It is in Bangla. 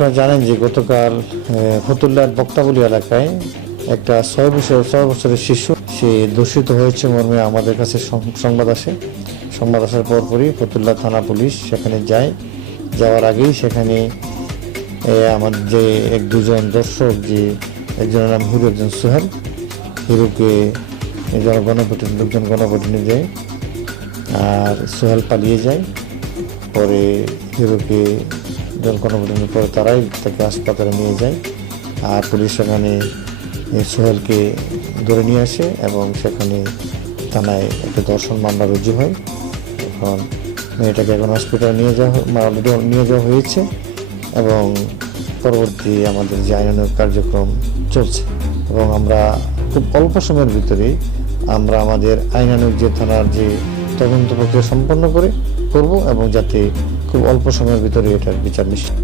আপনারা জানেন যে গতকাল ফতুল্লার বক্তাবলী এলাকায় একটা 6 বছরের শিশু সে দূষিত হয়েছে মর্মে আমাদের কাছে সংবাদ আসার পরপরই ফতুল্লা থানা পুলিশ সেখানে যায়। যাওয়ার আগেই সেখানে আমাদের যে দুজন দর্শক, যে একজনের নাম হিরু, একজন সোহেল, হিরুকে লোকজন গণপ্রতিনিধি যায় আর সোহেল পালিয়ে যায়। পরে হিরুকে গণপ্রতিনিধি পরে তারাই তাকে হাসপাতালে নিয়ে যায় আর পুলিশ সেখানে সোহেলকে ধরে নিয়ে আসে এবং সেখানে থানায় একটা ধর্ষণ মামলা রুজু হয়। এখন মেয়েটাকে এখন হসপিটালে নিয়ে যাওয়া হয়েছে এবং পরবর্তী আমাদের যে আইনানুগ কার্যক্রম চলছে এবং আমরা খুব অল্প সময়ের ভিতরেই আমরা আমাদের আইনানুগ যে থানার যে তদন্ত প্রক্রিয়া সম্পন্ন করব এবং যাতে খুব অল্প সময়ের ভিতরে এটার বিচার নিশ্চিত।